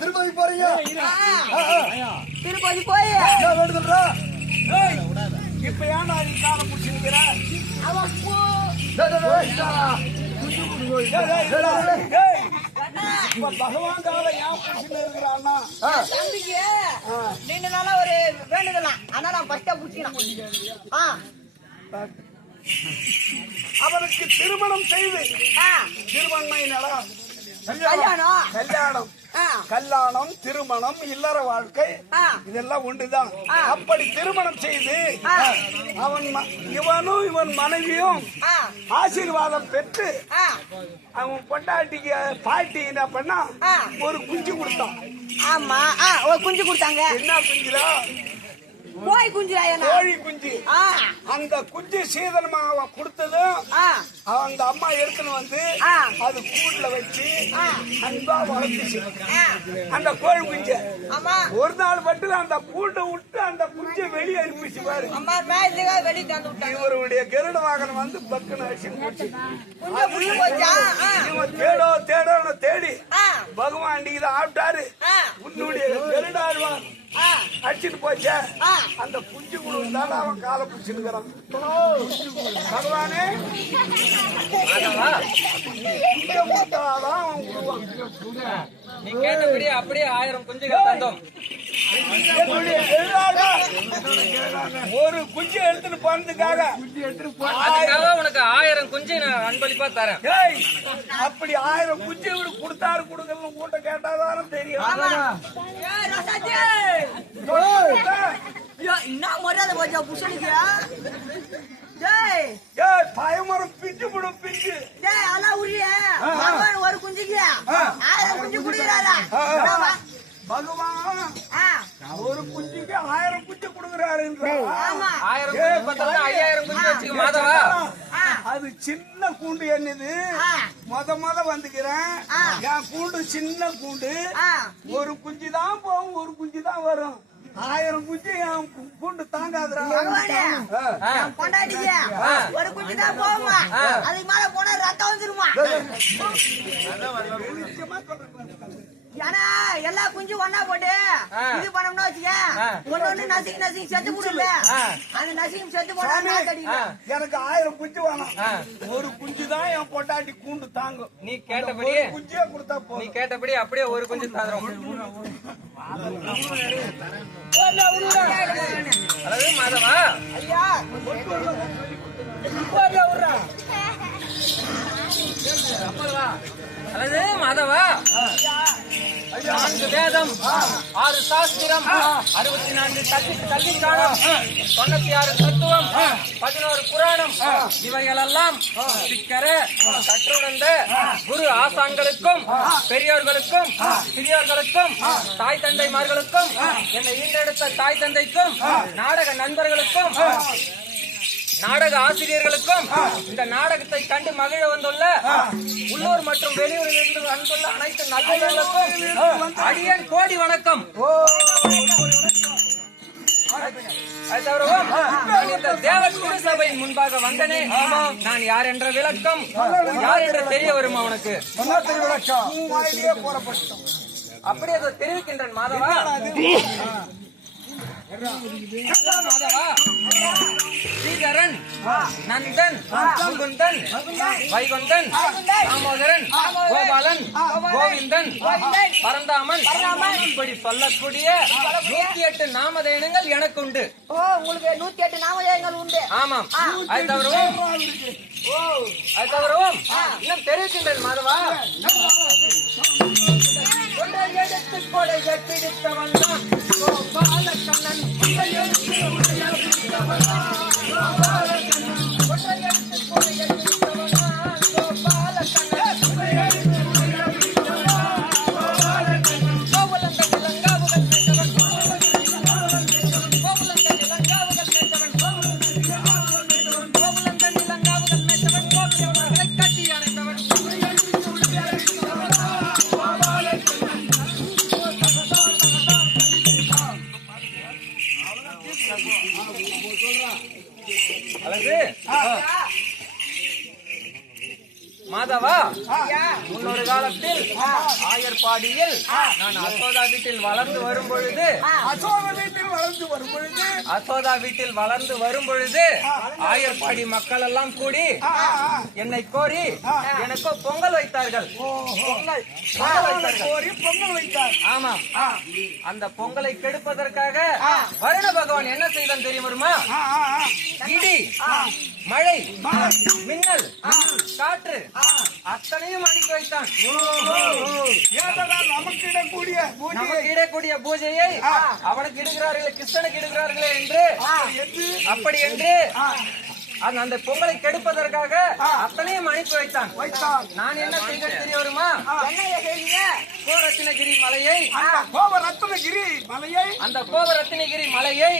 திருப்பதி போறீங்க? திருப்பதி போய் இப்ப ஏன்டா நீ கால புடிச்சிருக்கிற? பகவான் கால ஏன் புடிச்சுன்னு இருக்கிறான்னா தம்பிக்கு 2 நாளா ஒரு வேண்டுதலாம். ஆனா நான் பட்டா புடிச்சிக்கலாம். அவருக்கு திருமணம் செய்து திருமணம் கல்யாணம் திருமணம் இல்லற வாழ்க்கை இதெல்லாம் ஒன்றுதான். அப்படி திருமணம் செய்து இவனும் இவன் மனைவியும் ஆசீர்வாதம் பெற்று அவன் பொண்டாட்டிக்கு பாட்டி என்ன பண்ணா ஒரு குஞ்சு கொடுத்தான். ஆமா, ஒரு குஞ்சு கொடுத்தாங்க. என்ன குஞ்சுடா? கோழி குஞ்சு. கோழி குஞ்சு. அந்த குஞ்சு சீதனமா அவன் கொடுத்ததும் அந்த அம்மா எடுத்துன்னு வந்து அது கூண்டுல வச்சு அன்பா வளர்த்துச்சு அந்த கோழி குஞ்சு. ஒரு நாள் மட்டும் அந்த கூண்டை விட்டு அந்த குஞ்சை வெளியே அனுப்பிச்சு பாரு. இவருடைய கருட வாகனம் வந்து பக்குன்னு அடிச்சு போச்சு. இவன் தேடோன்னு தேடி பகவான் நீங்க ஆப்பிட்டாரு. உன்னுடைய கருடாழ்வான் அடிச்சுட்டு போச்ச அந்த குஞ்சு கொடுத்தாலும் அவன் காலை பிடிச்சிருக்கிறான். பகவானே நீ கேட்டபடி அப்படியே 1000 குஞ்சுகள் தந்தோம். ஒரு குஞ்சு எடுத்துட்டு போனதுக்காக உனக்கு 1000 குஞ்சு நான் அன்பளிப்பா தரேன். அப்படி 1000 குஞ்சு இவரு கொடுத்தாரு கொடுக்கணும் கூட்ட கேட்டாதானே தெரியும். என்ன மரியாதை போச்சா புஷனுக்கு? பயமரம் பிஞ்சு போடும் பிஞ்சு. ஒரு குஞ்சுக்கு 1000 குஞ்சு குடுக்கிறாரா பகவான்? ஒரு குஞ்சுக்கு 1000 குஞ்சு கொடுக்குற. 16,000 ஆமா 1000 குஞ்சு பத்தல 5000 குஞ்சு வச்சுக்க மாதவா. அது சின்ன கூண்டு என்னது மொத வந்துக்கிறேன். என் கூண்டு சின்ன கூண்டு. ஒரு குஞ்சு தான் போகும், ஒரு குஞ்சு தான் வரும். 1000 குஞ்சு என் கூண்டு தாங்காதுடா. என் பொண்டாட்டிக்கு ஒரு குஞ்சு தான் போகுமா, அதுக்கு மேல போனா ரத்தம் வந்துருமா. ஏன்னா எல்லா குஞ்சும் ஒன்னா போட்டு இது பண்ணோம்னு வச்சுக்க, ஒண்ணு நசுக்கி செத்து போடுல. அந்த நசுக்கி செத்து போனா எனக்கு 1000 குஞ்சு வேணும். ஒரு குஞ்சு தான் என் பொண்டாட்டி கூண்டு தாங்கும். நீ கேட்டபடி குஞ்சே கொடுத்தா போ. நீ கேட்டபடி அப்படியே ஒரு குஞ்சு தாதுறோம். அதாவது மாதவா ஐயா அல்லது மாதவா 4 வேதம் 6 சாஸ்திரம் 64 கல்விக்காலம் 96 தத்துவம் 11 புராணம் இவைகளெல்லாம் சிக்கர கற்றுணர்ந்த குரு ஆசான்களுக்கும் பெரியோர்களுக்கும் சிறியோர்களுக்கும் தாய் தந்தைமார்களுக்கும் என்னை ஈண்டெடுத்த தாய் தந்தைக்கும் நாடக நண்பர்களுக்கும் நாடக ஆசிரியர்களுக்கும் இந்த நாடகத்தை கண்டு மகிழ வந்துள்ள உள்ளூர் மற்றும் வெளியூரில் இருந்து வந்துள்ள அனைத்து நல்லவர்களுக்கும் அடியன் கோடி வணக்கம். இந்த தேவ குரு சபையின் முன்பாக வந்தனே, நான் யார் என்ற விளக்கம் யார் என்று தெரிய வருமா உனக்கு? அப்படியே அதை தெரிவிக்கின்றேன் மாதவா. மாதவா ஸ்ரீதரன் நந்தன் முகுந்தன் வைகுந்தன் தாமோதரன் கோபாலன் கோவிந்தன் பரந்தாமன் இப்படி சொல்லக்கூடிய 108 நாமதேயங்கள் எனக்கு உண்டு. உங்களுக்கு 108 நாமதேயங்கள் உண்டு. ஆமாம். அது தவிரவும் இன்னும் தெரிவிக்கின்றேன் மாதவா. பிடித்தவன் தான் கோபாலக்கண்ணன். மாதவா முன்னொரு காலத்தில் ஆயர்பாடியில் நான் அசோதா வீட்டில் வளர்ந்து வரும் பொழுது ஆயர்பாடி மக்கள் எல்லாம் கூடி என்னை கோரி எனக்கு பொங்கல் வைத்தார்கள். ஆமாம். அந்த பொங்கலை கெடுப்பதற்காக வருண பகவான் என்ன செய்தான் தெரியுமா? இடி மழை மின்னல் காற்று அத்தனையும் அடிக்க வைத்தான். நமக்கு இடக்கூடிய பூஜையை அவனுக்கு இடுகிறார்களே, கிருஷ்ணனுக்கு இடுகிறார்களே என்று அப்படி என்று அந்த பொங்கலை கெடுப்பதற்காக அத்தனையும் அனுப்பி வைத்தான். நான் என்ன செய்தேன் தெரிய வருமா? கோரத்னகிரி மலையை அந்த கோவரத்னகிரி மலையை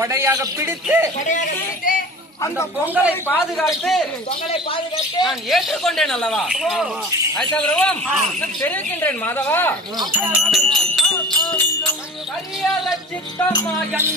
கொடையாக பிடித்து அந்த பொங்கலை பாதுகாத்து நான் ஏற்றுக்கொண்டேன் அல்லவா? அதுவும் தெரிவிக்கின்றேன் மாதவா. சித்தமாயன்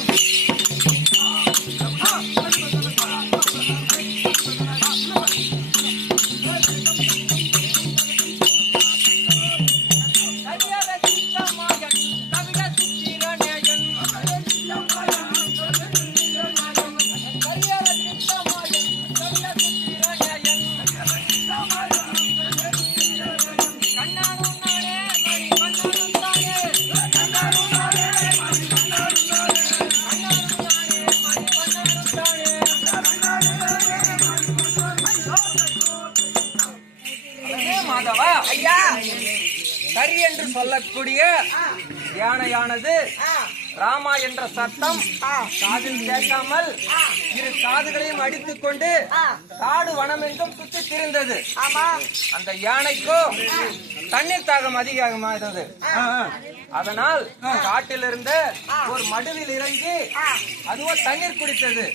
கரி என்று சொல்லக்கூடிய யானையானது ராமா என்ற சத்தம் காதில் கேட்காமல் இரு காதுகளையும் அடித்துக் கொண்டு காடு வனம் என்றும் சுற்றி திரிந்தது. அந்த யானைக்கும் தண்ணீர் தாகம் அதிகமானது. அதனால் காட்டிலிருந்து ஒரு மடுவில் இறங்கி அதுவோ தண்ணீர் குடித்தது.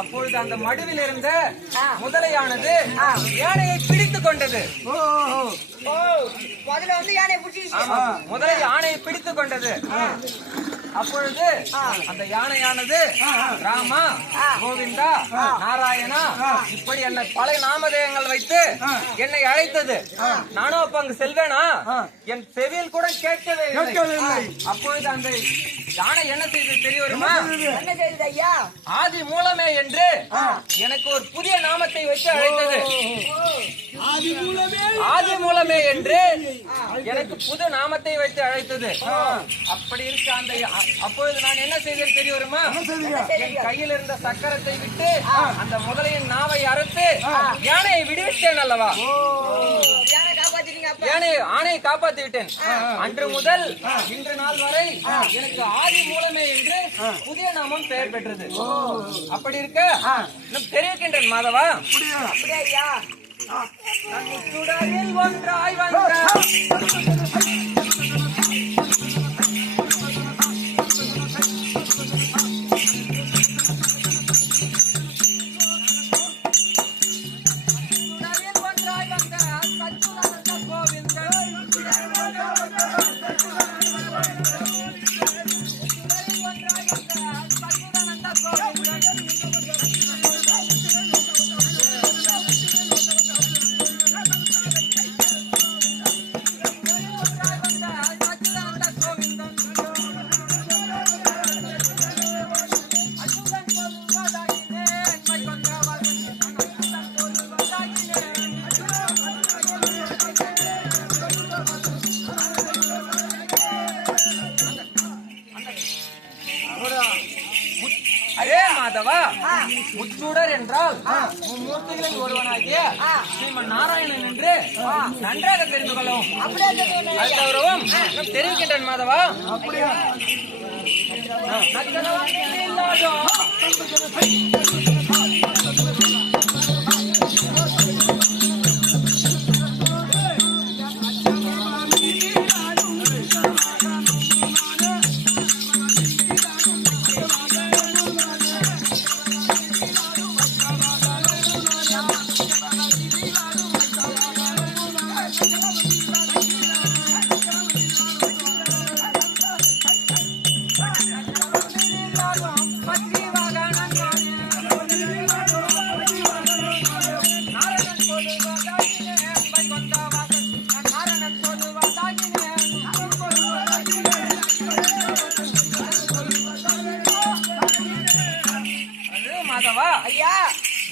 அப்பொழுது அந்த மடுவில் இருந்த முதலையானது யானையை பிடித்துக் கொண்டது. முதலை யானையை பிடித்துக் கொண்டது. அப்பொழுது அந்த யானையானது ராமா, கோவிந்தா, நாராயணா இப்படி என்னை பல நாமதேயங்கள் வைத்து என்னை அழைத்தது. நானும் அப்ப அங்கு செல்வேனா? என் செவியில் கூட கேட்கவே இல்லை. அப்பொழுது அந்த யானை என்ன செய்து தெரியுமா? என்ன செய்யுது ஐயா? ஆதி மூலமே என்று எனக்கு ஒரு புதிய நாமத்தை வச்சு அழைத்தது. ஆதி மூலமே என்று எனக்கு புது நாமத்தை வைத்து அழைத்தது. அப்படி இருக்க அந்த அப்பொழுது நான் என்ன செய்தேன் தெரியுமா? என் கையில் இருந்த சக்கரத்தை விட்டு அந்த முதலையின் நாவை அறுத்து யானையை விடுவிட்டேன் அல்லவா? ஆணையை காப்பாற்றி விட்டேன். அன்று முதல் இன்று நாள் வரை எனக்கு ஆதி மூலமே என்று புதிய நாமம் பெயர் பெற்றது. அப்படி இருக்க தெரிவிக்கின்றேன் மாதவா. அப்படியா? சுடரில் ஒன்றாய் வந்த முச்சூடர் என்றால் மூர்த்திகளில் ஒருவனாகிய ஸ்ரீமன் நாராயணன் என்று நன்றாக தெரிந்து கொள்ளவும் அதுவரவும் தெரிவிக்கின்றேன் மாதவா.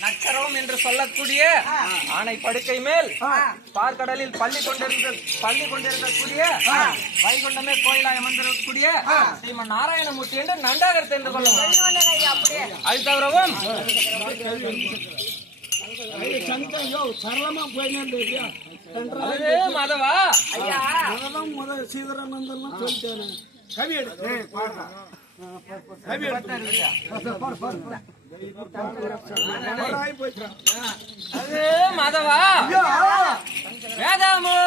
நக்கரம் என்று சொல்லக்கூடிய ஆணை படுக்கை மேல் பார்க்கடலில் பள்ளி கொண்டிருக்கக்கூடிய வைகுண்டமே கோயிலாக வந்திருக்கக்கூடிய ஸ்ரீமன் நாராயணமூர்த்தி என்று நன்றாக தெரிந்து கொள்ளும். அது தவிரவும் சரளமா போயினே மாதவா முதல் சீதரானந்தன் சொல்லிட்டேன். கவி அது மாதவா வேதாமோ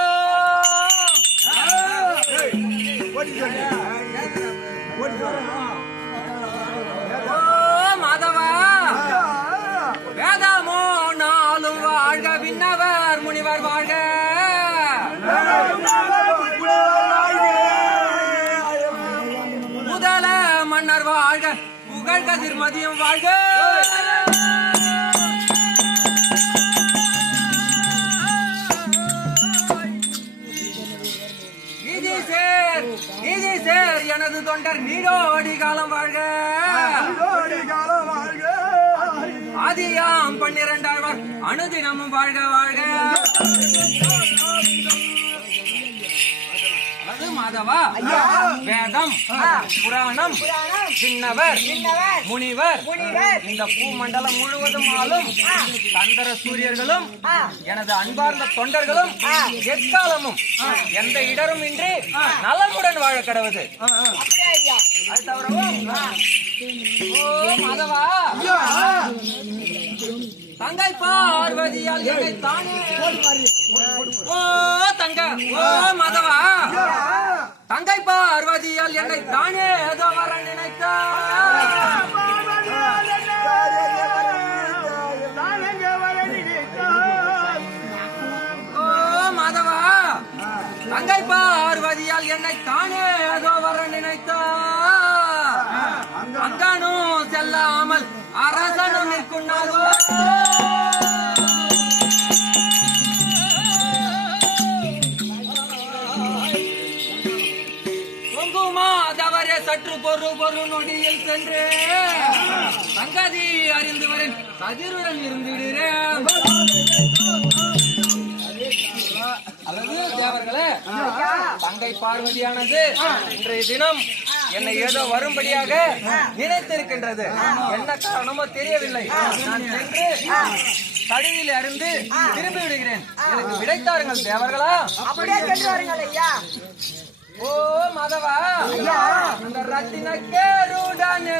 மாதவா வேதாமோ நாளும் வாழ்க விண்ணவர் முனிவர் வாழ்க முதல மன்னர் வாழ்க புகழ் கதிர் மதியம் வாழ்க எனது தொண்டர் நீடோடி காலம் வாழ்க ஆதியாம் 12 ஆழ்வார் அனுதினமும் வாழ்க வாழ்க. அல்லது மாதவா வேதம் புராணம் விண்ணவர் முனிவர் இந்த பூமண்டலம் முழுவதும் ஆளும் சந்திர சூரியர்களும் எனது அன்பார்ந்த தொண்டர்களும் எக்காலமும் எந்த இடரும் இன்றி நலமுடன் வாழ கடவுது. அது தவிரவும் ஓ மாதவா தங்கை பார்வதியால் என்னை தானே ஓ தங்க ஓ மாதவா தங்கை பார்வதியால் என்னை தானே ஏதோ வர நினைத்தா ஓ மாதவா தங்கை பார்வதியால் என்னை தானே ஏதோ வர நினைத்தா அங்கானும் செல்லாமல் அரசனும் நிற்குன்னாரோ மாதவரே சற்று பொறு நொடியில் சென்று சங்கதி அறிந்து வரேன் சதிருடன் இருந்துடுறேன். அல்லது தேவர்களே தங்கை பார்வதியானது இன்றைய தினம் என்னை ஏதோ வரும்படியாக நினைத்திருக்கின்றது. என்ன காரணமோ தெரியவில்லை. நான் சென்று கடினில் அருந்து திரும்பி விடுகிறேன். எனக்கு விடைத்தாருங்கள் தேவர்களா. அப்படியே சென்று வாருங்கள் ஐயா. ஓ மாதவா இந்த ரத்தின கேருடனே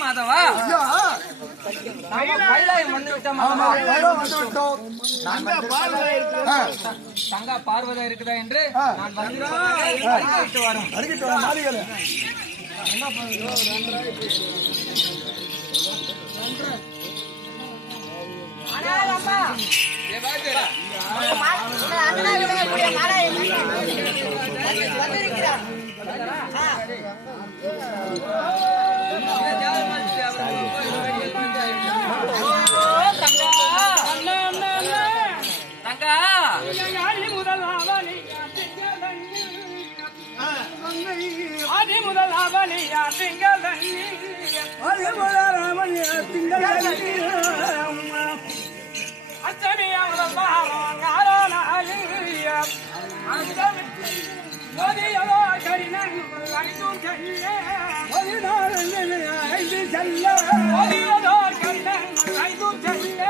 மாதவா கைலாயம் வந்துவிட்டோம். தங்கா பார்வதா இருக்குதா என்று நான் அறிக்கையிட்டு வரும். ஆதி முதல் அவனியா திங்கள் அச்சமியா முதல் மோதியதோ கரிணன் ஐந்தும் செல்ல மோதியதோ கரிணன் ஐந்தும் செல்ல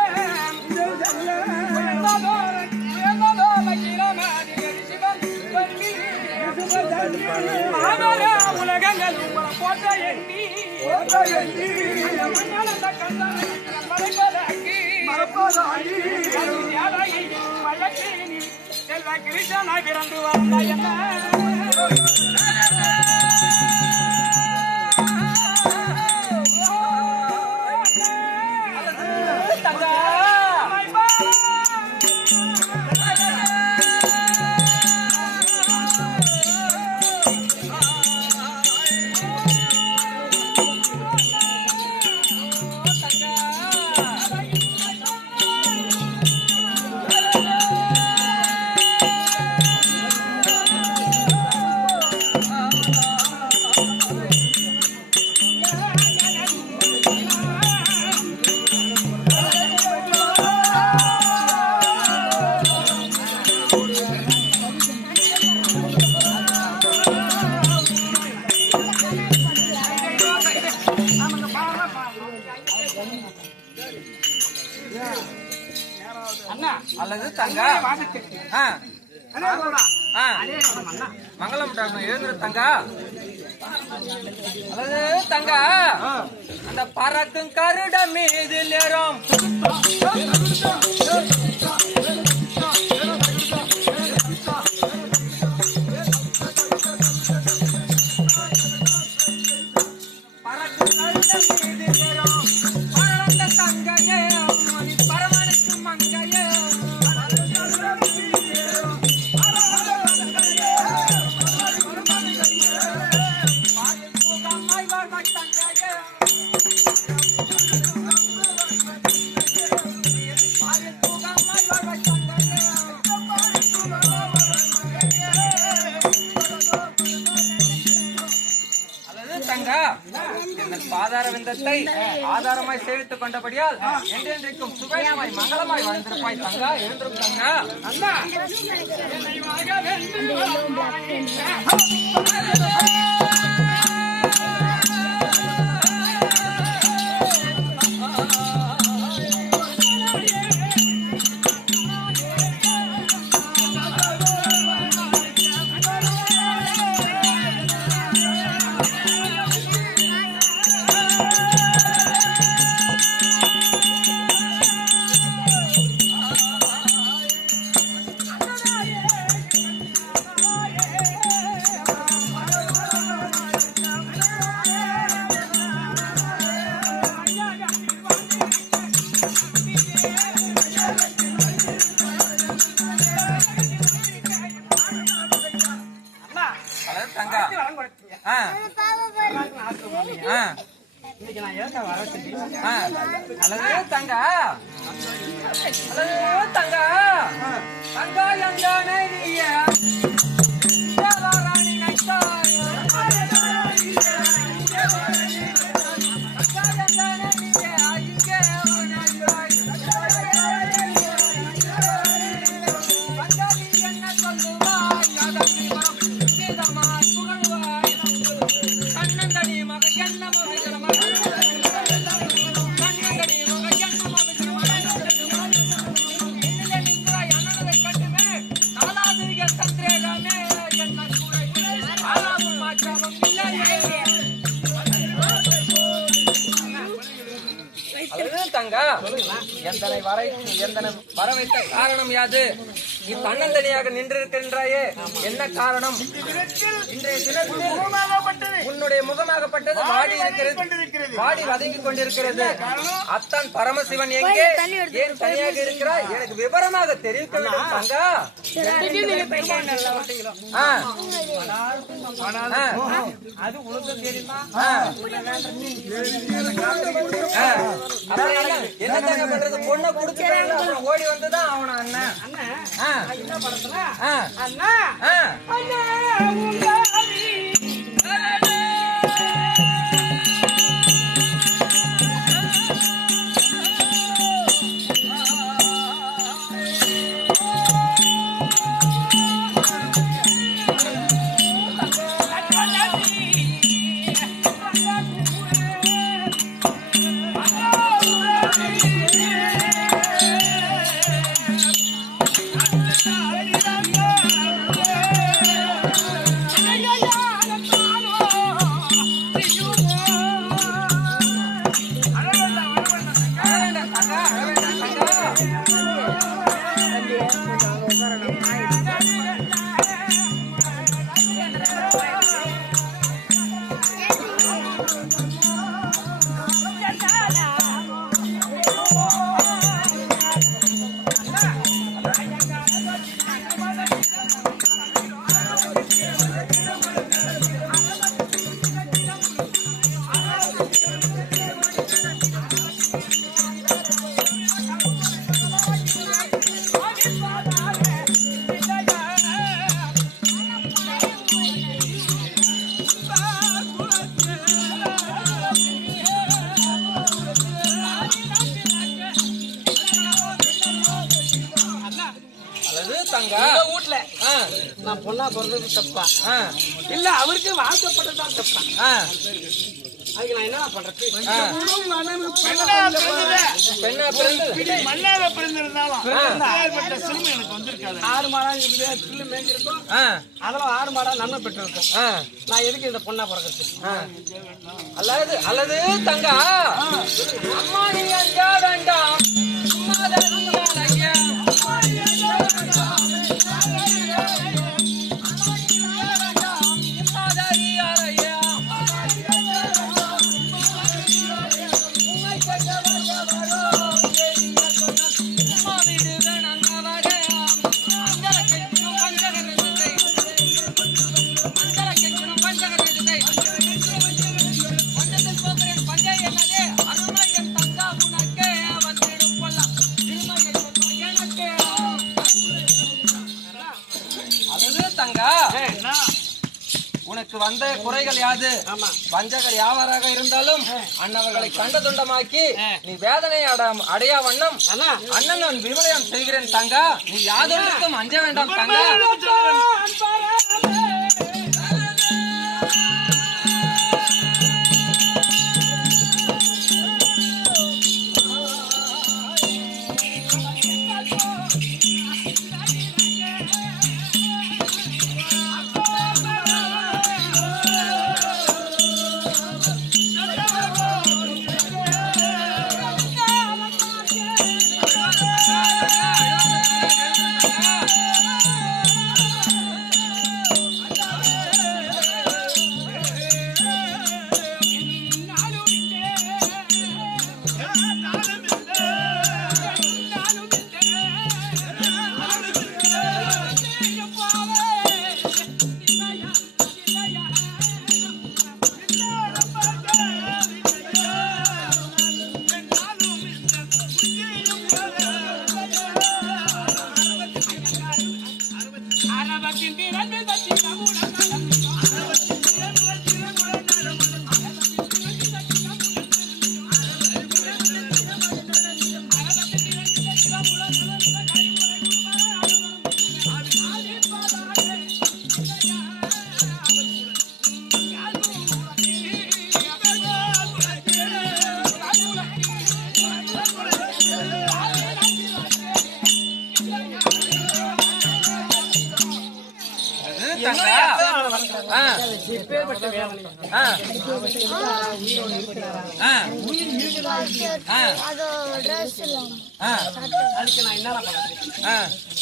உலகங்கள் போட்ட எண்ணி செல்வ கிருஷ்ணனாய் பிறந்து வந்த என்ன அல்லது தங்க மங்களம் எழுந்துரு தங்க அல்லது தங்க அந்த பறக்கும் கருட மீது நேரம் பறக்கும் கருட மீது நேரம் பறந்த தங்கையே பரமனுக்கு மங்கையே உனக்கு பாதார விந்தத்தை ஆதாரமாய் சேவித்துக் கொண்டபடியால் என்றென்றைக்கும் சுகமாய் மங்களமாய் வாழ்ந்திருப்பாய் தங்கா. இருந்திருக்கும் தங்கா. அண்ணா என்னை வாக வென்று தங்கா. இன்னைக்கு நான் ஏன் வர அல்லது தங்கா. அல்லது தங்கா. தங்கா எங்கானே நீயே ராணி நைத்தாய். தங்கா எந்தனை வர வைத்த காரணம் யாது? நீ தன்னந்தனியாக நின்றிருக்கின்றாயே, என்ன காரணம்? இன்றைய தினத்தில் உன்னுடைய முகமாகப்பட்டது வாடி இருக்கிறது, வாடி வதங்கி கொண்டிருக்கிறது. அத்தான் பரமசிவன் எங்கே, ஏன் தனியாக இருக்கிறாய்? எனக்கு விவரமாக தெரிவிக்க வேண்டும் தங்கா. அது உனக்கு தெரியுமா? என்ன தங்க பண்றது? பொண்ணை குடுத்து ஓடி வந்துதான் அவன அண்ணன். என்ன படத்துல அண்ணா வீட்டுல நான் பொண்ணா பிறந்தது தப்பா இல்ல அவருக்கு வாழ்க்கப்பட்டதுதான் தப்பா? அதுக்கு நான் என்ன பண்றது? மண்ணாக பிறந்திருந்தாலும் சிறுமை எனக்கு வந்திருக்காது. 6 மாடா சில்லு மேய்ஞ்சிருக்கும், அதெல்லாம் 6 மாடா நன்மை பெற்றிருக்கும். நான் எதுக்கு இந்த பொண்ணா பிறக்கிறது? அல்லது தங்கா அம்மா நீ அஞ்சா வேண்டாம், உனக்கு வந்த குறைகள் யாது? வஞ்சகர் யாவராக இருந்தாலும் அண்ணவர்களை கண்ட துண்டமாக்கி நீ வேதனை அடையா வண்ணம் அண்ணன் நான் விமலயம் செய்கிறேன் தங்கா. நீ யாதொன்றுக்கும் அஞ்ச வேண்டாம் தங்கா.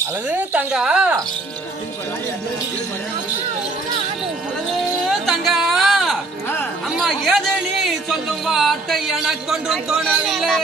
அல்லது தங்கா தங்கா அம்மா ஏதே நீ சொல்லும் வார்த்தை எனக்கு ஒன்றும் தோணவில்லை.